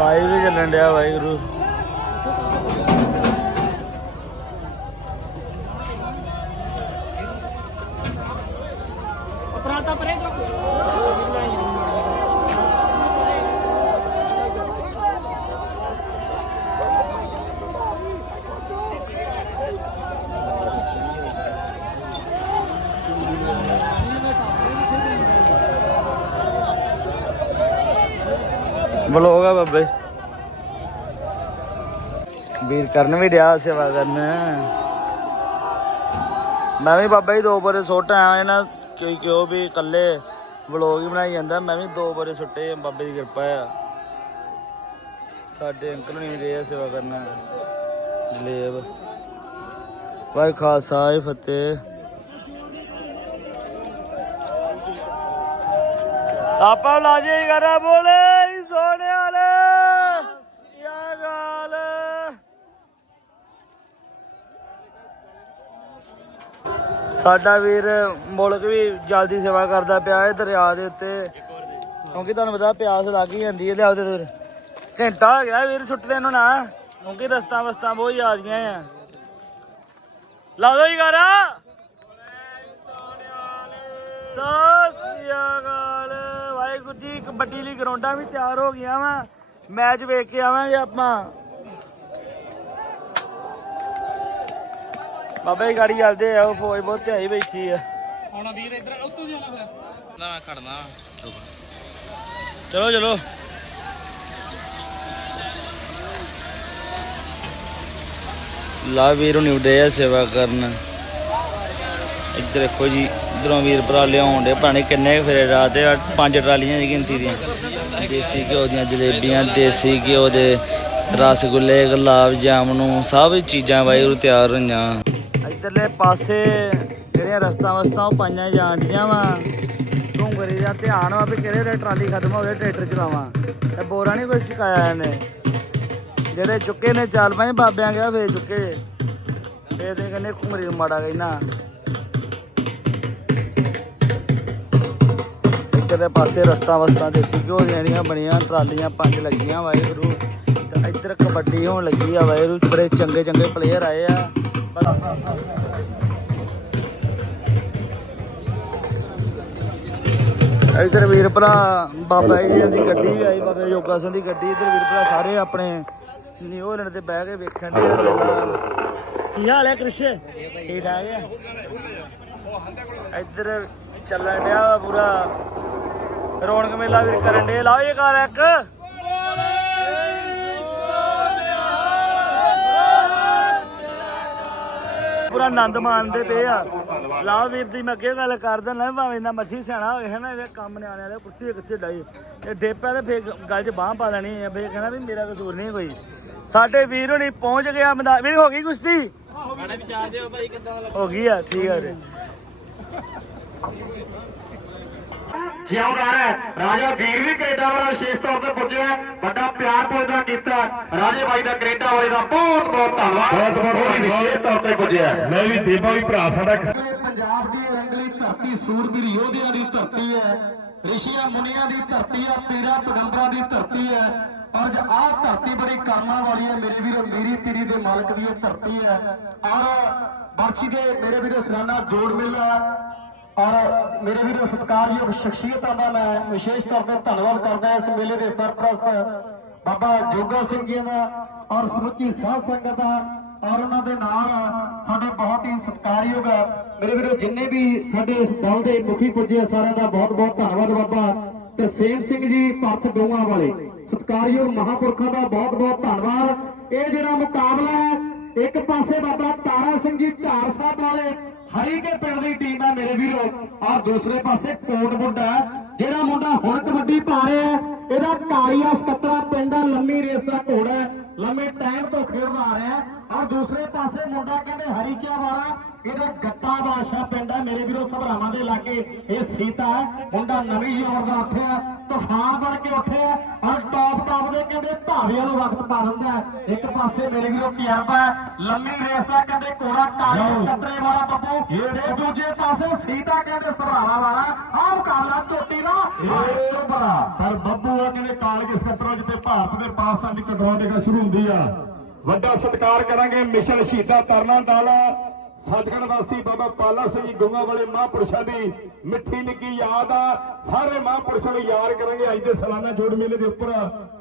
ਲਾਈਵ ਵੀ ਚੱਲਣ ਡਿਆ ਵਾਹਿਗੁਰੂ। ਪਰਾਤਾ ਪਰੇ ਵਲੋਗ ਆ ਬਾਬੇ। ਵੀਰ ਕਰਨ ਵੀ ਡਿਆ ਸੇਵਾ ਕਰਨ। ਮੈਂ ਵੀ ਬਾਬਾ ਜੀ ਦੋ ਬਾਰੇ ਸੁੱਟ ਆਇਆ ਇਹਨਾਂ ਕਿਉਂ ਕਿਉਂ ਵੀ ਇਕੱਲੇ ਵਲੋਗ ਹੀ ਬਣਾਈ ਜਾਂਦਾ। ਮੈਂ ਵੀ ਦੋ ਬਰੇ ਸੁੱਟੇ ਆ, ਬਾਬੇ ਦੀ ਕਿਰਪਾ ਆ। ਸਾਡੇ ਅੰਕਲ ਵੀ ਰਹੇ ਸੇਵਾ ਕਰਨਾ। ਜਲੇਬ। ਵਾਹਿ ਖਾਲਸਾ ਫਤਿਹ। ਆਪਾਂ ਲਾਜੇ ਕਰਾ ਬੋਲੇ ਸੋਹਣੇ ਵਾਲੇ ਯਾ ਗਾਲ ਸਾਡਾ ਵੀਰ ਮੁਲਕ ਵੀ ਜਲਦੀ ਸੇਵਾ ਕਰਦਾ ਪਿਆ ਹੈ ਦਰਿਆ ਦੇ ਉੱਤੇ। ਕਿਉਂਕਿ ਤੁਹਾਨੂੰ ਪਤਾ ਪਿਆਸ ਲੱਗ ਹੀ ਜਾਂਦੀ ਹੈ ਲਿਆਓ ਤੇ ਵੀਰ ਘੰਟਾ ਹੋ ਗਿਆ ਵੀਰ ਛੁੱਟਦੇ ਨੂੰ ਨਾ, ਕਿਉਂਕਿ ਰਸਤਾ ਵਸਤਾਂ ਬਹੁਤ ਯਾਦੀਆਂ ਆ। ਲਾ ਦੋ ਜੀ ਕਰਾ ਸਤਿ ਸ੍ਰੀ ਅਕਾਲ। ਵਾਹਿਗੁਰੂ ਜੀ, ਕਬੱਡੀ ਲਈ ਗਰਾਊਂਡਾਂ ਵੀ ਤਿਆਰ ਹੋ ਗਈਆਂ ਵਾ। ਮੈਚ ਵੇਖ ਕੇ ਆਵਾਂਗੇ ਆਪਾਂ। ਬਾਬਾ ਜੀ ਗਾੜੀ ਚੱਲਦੇ ਆ ਉਹ ਫੌਜ ਬਹੁਤ ਧਿਆਈ ਬੈਠੀ ਆ। ਆਉਣਾ ਵੀਰ ਇੱਧਰ ਉੱਤੋਂ ਜਾਣਾ ਫਿਰ। ਨਾ ਖੜਨਾ ਚਲੋ ਚਲੋ। ਲਾ ਵੀਰ ਨੂੰ ਉਡੇ ਆ ਸੇਵਾ ਕਰਨ। ਇੱਧਰ ਦੇਖੋ ਜੀ ਇਧਰੋਂ ਵੀਰ ਭਰਾ ਲਿਆਉਣ ਦੇ ਪਾਣੀ ਕਿੰਨੇ ਫੇਰੇ ਰਾਤ ਦੇ ਪੰਜ ਟਰਾਲੀਆਂ ਦੀ ਗਿਣਤੀ ਦੀਆਂ ਦੇਸੀ ਘਿਓ ਦੀਆਂ ਜਲੇਬੀਆਂ ਦੇਸੀ ਘਿਓ ਦੇ ਰਸਗੁੱਲੇ ਗੁਲਾਬ ਜਾਮਨੂ ਸਭ ਚੀਜ਼ਾਂ ਵਾਹਿਗੁਰੂ ਤਿਆਰ ਹੋਈਆਂ। ਇਧਰਲੇ ਪਾਸੇ ਜਿਹੜੀਆਂ ਰਸਤਾ ਵਸਤਾ ਉਹ ਪਾਈਆਂ ਜਾਂਦੀਆਂ ਵਾ। ਘੁੰਗਰੇ ਦਾ ਧਿਆਨ ਵਾ ਵੀ ਕਿਹੜੇ ਦੇ ਟਰਾਲੀ ਖਤਮ ਹੋ ਗਈ ਟਰੈਕਟਰ ਚਲਾਵਾਂ। ਤੇ ਬੋਰਾ ਨਹੀਂ ਕੋਈ ਚੁਕਾਇਆ ਇਹਨੇ। ਜਿਹੜੇ ਚੁੱਕੇ ਨੇ ਚਾਲ ਪਾਏ ਬਾਬਿਆਂ ਗਿਆ ਵੇ ਚੁੱਕੇ। ਇਹ ਤੇ ਕਹਿੰਦੇ ਘੁੰਗਰੇ ਨੂੰ ਮਾੜਾ ਕਹਿਣਾ। ਇਧਰਲੇ ਪਾਸੇ ਰਸਤਾ ਵਸਤਾ ਦੇਸੀ ਘਿਓ ਦੀਆਂ ਬਣੀਆਂ, ਟਰਾਲੀਆਂ ਪੰਜ ਲੱਗੀਆਂ ਵਾਹਿਗੁਰੂ। ਤੇ ਇੱਧਰ ਕਬੱਡੀ ਹੋਣ ਲੱਗੀ ਆ ਵਾਹਿਗੁਰੂ, ਬੜੇ ਚੰਗੇ ਚੰਗੇ ਪਲੇਅਰ ਆਏ ਆ। ਇੱਧਰ ਵੀਰ ਭਰਾ ਬਾਬਾ ਜੀ ਦੀ ਗੱਡੀ ਵੀ ਆਈ ਬਾਬਾ ਯੋਗਾ ਸਿੰਘ ਦੀ ਗੱਡੀ। ਇੱਧਰ ਵੀਰ ਭਰਾ ਸਾਰੇ ਆਪਣੇ ਨਿਊਜ਼ੀਲੈਂਡ ਤੇ ਬਹਿ ਕੇ ਵੇਖਣ ਦੇ ਕੀ ਹਾਲ ਹੈ ਕ੍ਰਿਸ਼? ਠੀਕ ਠਾਕ ਹੈ? ਇੱਧਰ ਚੱਲਣ ਡਿਆ ਪੂਰਾ। ਰੌਣਕ ਮੇਲਾ ਵੀ ਕਰਨ ਦੇ ਲਾਓ ਇਹ ਕਾਰ ਇੱਕ। ਪੂਰਾ ਆਨੰਦ ਮਾਣਦੇ ਪਏ ਆ। ਲਾਓ ਵੀਰ ਦੀ ਮੈਂ ਅੱਗੇ ਗੱਲ ਕਰ ਦਿੰਦਾ ਭਾਵੇਂ ਨਾ ਮੱਛੀ ਸਿਆਣਾ ਹੋਵੇ ਹੈ ਨਾ ਇਹਦੇ ਕੰਮ ਨਿਆਣੇ ਵਾਲੇ ਕੁਰਸੀ ਕਿੱਥੇ ਡਾਈ ਇਹ ਡੇਪਿਆ ਤੇ ਫੇਰ ਗੱਲ 'ਚ ਬਾਹ ਪਾ ਲੈਣੀ ਹੈ ਫੇਰ ਕਹਿੰਦਾ ਵੀ ਮੇਰਾ ਕਸੂਰ ਨਹੀਂ ਕੋਈ। ਸਾਡੇ ਵੀਰ ਹੁਣੀ ਪਹੁੰਚ ਗਿਆ ਮੈਦਾਨ ਵੀਰ ਹੋ ਗਈ ਕੁਸ਼ਤੀ? ਸਾਡੇ ਵਿਚਾਰ ਦਿਓ ਭਾਈ ਕਿੱਦਾਂ ਹੋ ਗਈ ਆ ਠੀਕ ਆ ਵੀਰੇ। ਜਿਉਂਦਾਰ ਹੈ। ਰਾਜਾ ਵੀਰ ਵੀ ਕੈਨੇਡਾ ਵਾਲਾ ਵਿਸ਼ੇਸ਼ ਤੌਰ ਤੇ ਪੁੱਜਿਆ। ਵੱਡਾ ਪਿਆਰ ਪੁੱਜਦਾ ਕੀਤਾ। ਰਾਜੇ ਬਾਈ ਦਾ ਕੈਨੇਡਾ ਵਾਲੇ ਦਾ ਬਹੁਤ ਬਹੁਤ ਧੰਨਵਾਦ। ਬਹੁਤ ਬਹੁਤ ਵਿਸ਼ੇਸ਼ ਤੌਰ ਤੇ ਪੁੱਜਿਆ। ਮੈਂ ਵੀ ਦੇਵਾ ਵੀ ਭਰਾ ਸਾਡਾ ਪੰਜਾਬ ਦੀ ਰੰਗਲੀ ਧਰਤੀ ਸੂਰਬੀਰ ਯੋਧਿਆਂ ਦੀ ਧਰਤੀ ਹੈ। ਰਿਸ਼ੀਆਂ ਮੁਨੀਆਂ ਦੀ ਧਰਤੀ ਹੈ। ਪੀਰਾਂ ਪਗੰਬਰਾਂ ਦੀ ਧਰਤੀ ਹੈ। ਔਰ ਜ ਆਹ ਧਰਤੀ ਬੜੀ ਕਰਮਾਂ ਵਾਲੀ ਹੈ ਮੇਰੇ ਵੀਰੋ ਮੇਰੀ ਪੀਰੀ ਦੇ ਮਾਲਕ ਦੀ ਇਹ ਧਰਤੀ ਹੈ। ਔਰ ਬਰਛੀ ਦੇ ਮੇਰੇ ਵੀਰੋ ਸਲਾਨਾ ਜੋੜ ਮੇਲਾ। ਔਰ ਮੇਰੇ ਵੀਰੋ, ਸਤਿਕਾਰਯੋਗ ਸ਼ਖਸੀਅਤਾਂ ਦਾ ਮੈਂ ਵਿਸ਼ੇਸ਼ ਤੌਰ ਤੇ ਧੰਨਵਾਦ ਕਰਦਾ ਇਸ ਮੇਲੇ ਦੇ ਸਰਪ੍ਰਸਤ ਬਾਬਾ ਜੋਗਾ ਸਿੰਘ ਜੀ ਦਾ ਔਰ ਸਮੁੱਚੀ ਸਾਧ ਸੰਗਤ ਦਾ ਔਰ ਉਹਨਾਂ ਦੇ ਨਾਲ ਸਾਡੇ ਬਹੁਤ ਹੀ ਸਤਿਕਾਰਯੋਗ ਮੇਰੇ ਵੀਰੋ, ਜਿੰਨੇ ਵੀ ਸਾਡੇ ਇਸ ਦਲ ਦੇ ਮੁਖੀ ਪੁੱਜੇ ਸਾਰਿਆਂ ਦਾ ਬਹੁਤ ਬਹੁਤ ਧੰਨਵਾਦ ਬਾਬਾ ਤਰਸੇਮ ਸਿੰਘ ਜੀ ਪਰਥ ਗਊਆਂ ਵਾਲੇ। ਸਤਿਕਾਰਯੋਗ ਮਹਾਪੁਰਖਾਂ ਦਾ ਬਹੁਤ ਬਹੁਤ ਧੰਨਵਾਦ। ਇਹ ਜਿਹੜਾ ਮੁਕਾਬਲਾ ਹੈ, ਇੱਕ ਪਾਸੇ ਬਾਬਾ ਤਾਰਾ ਸਿੰਘ ਜੀ ਝਾਰ ਸਾਹਿਬ ਵਾਲੇ ਹਰੀ ਕੇ ਪਿੰਡ ਦੀ ਟੀਮ ਹੈ ਮੇਰੇ ਵੀਰੋ। ਔਰ ਦੂਸਰੇ ਪਾਸੇ ਕੋਟ ਮੁੰਡਾ ਜਿਹੜਾ ਮੁੰਡਾ ਹੁਣ ਕਬੱਡੀ ਪਾ ਰਿਹਾ ਹੈ। ਇਹਦਾ ਕਾਲੀਆ ਸਕੱਤਰਾ ਪਿੰਡ ਦਾ ਲੰਮੀ ਰੇਸ ਦਾ ਘੋੜਾ ਹੈ। ਲੰਮੇ ਟਾਈਮ ਤੋਂ ਖੇਡਦਾ ਆ ਰਿਹਾ ਔਰ ਦੂਸਰੇ ਪਾਸੇ ਮੁੰਡਾ ਕਹਿੰਦੇ ਹਰੀਕਿਆ ਵਾਲਾ ਇਹਦਾ ਗੱਟਾ ਬਾਦਸ਼ਾਹ ਪਿੰਡ ਹੈ ਮੇਰੇ ਵੀਰੋ ਸਭਰਾਵਾਂ ਦੇ ਲਾਗੇ ਇਹ ਸੀਤਾ ਹੈ ਮੁੰਡਾ ਨਵੀਂ ਜ਼ੋਰ ਦਾ ਉੱਠਿਆ ਤੂਫਾਨ ਬਣ ਕੇ ਉੱਠਿਆ ਔਰ ਟੌਪ ਟੌਪ ਦੇ ਕਹਿੰਦੇ ਭਾਵਿਆਂ ਨੂੰ ਵਕਤ ਪਾ ਦਿੰਦਾ। ਇੱਕ ਪਾਸੇ ਮੇਰੇ ਵੀਰੋ ਤਜਰਬਾ ਲੰਮੀ ਰੇਸ ਦਾ ਕਹਿੰਦੇ ਘੋੜਾ ਕਾਲੀ ਸਕੱਤਰੇ ਵਾਲਾ ਬੱਬੂ। ਤੇ ਦੂਜੇ ਪਾਸੇ ਸੀਤਾ ਕਹਿੰਦੇ ਸਭਰਾਵਾਂ ਵਾਲਾ ਆਹ ਮੁਕਾਬਲਾ ਚੋਟੀ ਦਾ ਪਰ ਬੱਬੂ ਆ ਕਹਿੰਦੇ ਕਾਲਗੇ ਸਕੱਤਰਾਂ ਜਿੱਤੇ ਭਾਰਤ ਤੇ ਪਾਕਿਸਤਾਨ ਦੀ ਕਟਵਾ ਦੇਗਾ ਸ਼ੁਰੂ ਹੁੰਦੀ ਆ। ਵੱਡਾ ਸਤਿਕਾਰ ਕਰਾਂਗੇ। ਮਿਸ਼ਨ ਸ਼ਹੀਦਾਂ ਤਰਨਾ ਦਲ ਸੱਚਖੰਡ ਵਾਸੀ ਬਾਬਾ ਪਾਲਾ ਸਿੰਘ ਗੁੰਗਾ ਵਾਲੇ ਮਹਾਂਪੁਰਸ਼ਾਂ ਦੀ ਮਿੱਠੀ ਨਿੱਕੀ ਯਾਦ ਆ। ਸਾਰੇ ਮਹਾਂਪੁਰਸ਼ਾਂ ਨੂੰ ਯਾਦ ਕਰਾਂਗੇ। ਅੱਜ ਦੇ ਸਾਲਾਨਾ ਜੋੜ ਮੇਲੇ ਦੇ ਉੱਪਰ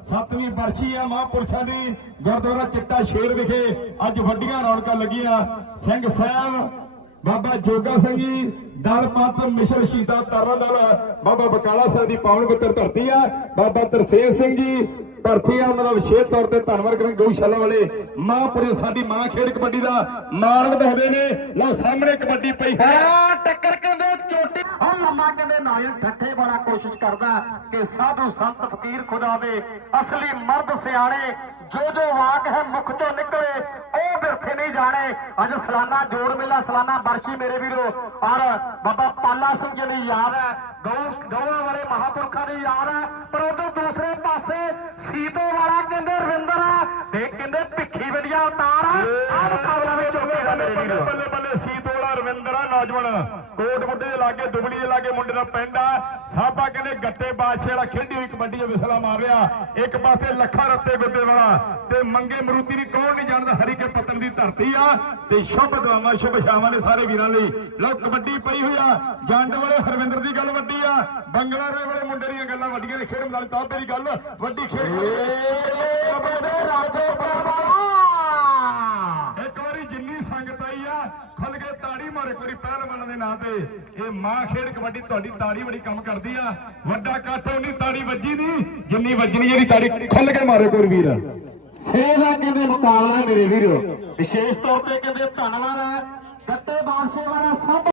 ਸੱਤਵੀਂ ਬਰਸ਼ੀ ਆ ਮਹਾਂਪੁਰਸ਼ਾਂ ਦੀ। ਗੁਰਦੁਆਰਾ ਚਿੱਟਾ ਸ਼ੇਰ ਵਿਖੇ ਅੱਜ ਵੱਡੀਆਂ ਰੌਣਕਾਂ ਲੱਗੀਆਂ। ਸਿੰਘ ਸਾਹਿਬ ਬਾਬਾ ਜੋਗਾ ਸਿੰਘ ਜੀ, ਦਲ ਪੰਥ ਮਿਸ਼ਨ ਸ਼ਹੀਦਾਂ ਤਰਨ ਬਾਬਾ ਬਕਾਲਾ ਸਾਹਿਬ ਦੀ ਪਾਵਨ ਪਵਿੱਤਰ ਧਰਤੀ ਆ। ਬਾਬਾ ਤਰਸੇਵ ਸਿੰਘ ਜੀ, ਧਰਤੀ ਆ, ਉਹਨਾਂ ਦਾ ਵਿਸ਼ੇਸ਼ ਤੌਰ ਤੇ ਧੰਨਵਾਦ ਕਰਾਂ ਗਊਸ਼ਾਲਾ ਵਾਲੇ। ਮਹਾਂਪੁਰਸ਼ ਸਾਡੀ ਮਾਂ ਖੇਡ ਕਬੱਡੀ ਦਾ ਮਾਣ ਵਧਾਉਂਦੇ ਨੇ। ਲਓ ਸਾਹਮਣੇ ਕਬੱਡੀ ਪਈ ਹੈ, ਟੱਕਰ ਕਹਿੰਦੇ ਚੋਟੀ ਕਹਿੰਦੇ ਨਾਇਨ ਠੱਠੇ ਵਾਲਾ ਕੋਸ਼ਿਸ਼ ਕਰਦਾ ਕਿ ਸਾਧੂ ਸੰਤ ਫਕੀਰ ਖੁਦਾ ਦੇ ਅਸਲੀ ਮਰਦ ਸਿਆਣੇ ਜੋ ਜੋ ਵਾਕ ਹੈ ਮੁਖ ਚੋਂ ਨਿਕਲੇ, ਉਹ ਬਿਰਥੇ ਨਹੀਂ ਜਾਣੇ। ਅੱਜ ਸਲਾਨਾ ਜੋੜ ਮੇਲਾ, ਸਲਾਨਾ ਬਰਸ਼ੀ ਮੇਰੇ ਵੀਰੋ। ਔਰ ਬਾਬਾ ਪਾਲਾ ਸਿੰਘ ਜੀ ਦੀ ਯਾਦ ਹੈ, ਗਊ ਗਊਆਂ ਵਾਲੇ ਮਹਾਪੁਰਖਾਂ ਦੀ ਯਾਦ ਹੈ, ਪਰ ਉਧਰ ਦੂਸਰੇ ਪਾਸੇ ਸੀਤੋ ਵਾਲਾ ਕਹਿੰਦੇ, ਰਵਿੰਦਰ ਆ ਤੇ ਕਹਿੰਦੇ ਭਿੱਖੀ ਵਧੀਆ ਉਤਾਰ ਆ। ਮੁਕਾਬਲਾ ਵਿੱਚ ਹੋ ਗਿਆ ਮੇਰੇ ਵੀਰੋ ਬੱਲੇ ਬੱਲੇ ਸੀਤੋਲਾ ਰਵਿੰਦਰ ਆ, ਨੌਜਵਾਨ, ਕੋਟ ਗੁੱਡੇ ਦੇ ਲਾਗੇ, ਦੁਬਲੀ ਦੇ ਲਾਗੇ ਮੁੰਡੇ ਦਾ ਪਿੰਡ ਆ। ਸਾਬਾ ਕਹਿੰਦੇ ਗੱਟੇ ਬਾਦਸ਼ਾਹ ਵਾਲਾ ਖੇਡੀ ਹੋਈ ਕਬੱਡੀ 'ਚ ਵਿਸਲਾ ਮਾਰ ਰਿਹਾ। ਇੱਕ ਪਾਸੇ ਲੱਖਾ ਰੱਤੇ ਗੁੱਡੇ ਵਾਲਾ ਤੇ ਮੰਗੇ ਮਰੂਤੀ ਦੀ ਕੌਣ ਨਹੀਂ ਜਾਣਦਾ, ਹਰੀ ਕੇ ਪੱਤਨ ਦੀ ਧਰਤੀ ਆ। ਤੇ ਸ਼ੁਭ ਦੁਆਵਾਂ, ਸ਼ੁਭ ਸ਼ਾਵਾਂ ਨੇ ਸਾਰੇ ਵੀਰਾਂ ਲਈ। ਲਓ, ਕਬੱਡੀ ਪਈ ਹੋਈ ਆ। ਜੰਡ ਵਾਲੇ ਹਰਵਿੰਦਰ ਦੀ ਗੱਲ ਵੱਡੀ ਆ। ਬੰਗਲਾ ਰਾਏ ਵਾਲੇ ਮੁੰਡੇ ਦੀਆਂ ਗੱਲਾਂ ਵੱਡੀਆਂ ਨੇ। ਖੇਡ ਮੈਦਾਨ, ਤਾਂ ਤੇਰੀ ਗੱਲ ਵੱਡੀ ਖੇਡ। ਰਾਜੇ ਬਾਬਾ ਇੱਕ ਵਾਰੀ ਜਿੰਨੀ ਸੰਗਤ ਆਈ ਆ ਖੁੱਲ ਕੇ ਤਾੜੀ ਮਾਰੇ ਕੋਈ ਪਹਿਲਵਾਨਾਂ ਦੇ ਨਾਂ ਤੇ ਇਹ ਮਾਂ ਖੇਡ ਕਬੱਡੀ ਤੁਹਾਡੀ ਤਾੜੀ ਬੜੀ ਕੰਮ ਕਰਦੀ ਆ। ਵੱਡਾ ਇਕੱਠ ਉਨੀ ਤਾੜੀ ਵੱਜੀ ਨਹੀਂ ਜਿੰਨੀ ਵੱਜਣੀ ਜਿਹੜੀ ਤਾੜੀ ਖੁੱਲ ਕੇ ਮਾਰੇ ਕੋਈ ਵੀਰ। ਸਿਰੇ ਦਾ ਕਹਿੰਦੇ ਮੁਕਾਬਲਾ ਮੇਰੇ ਵੀਰੋ? ਵਿਸ਼ੇਸ਼ ਤੌਰ ਤੇ ਕਹਿੰਦੇ ਧੰਨਵਾਦ ਹੈ ਗੱਟੇ ਬਾਦਸ਼ਾਹ ਵਾਲਾ ਸਭ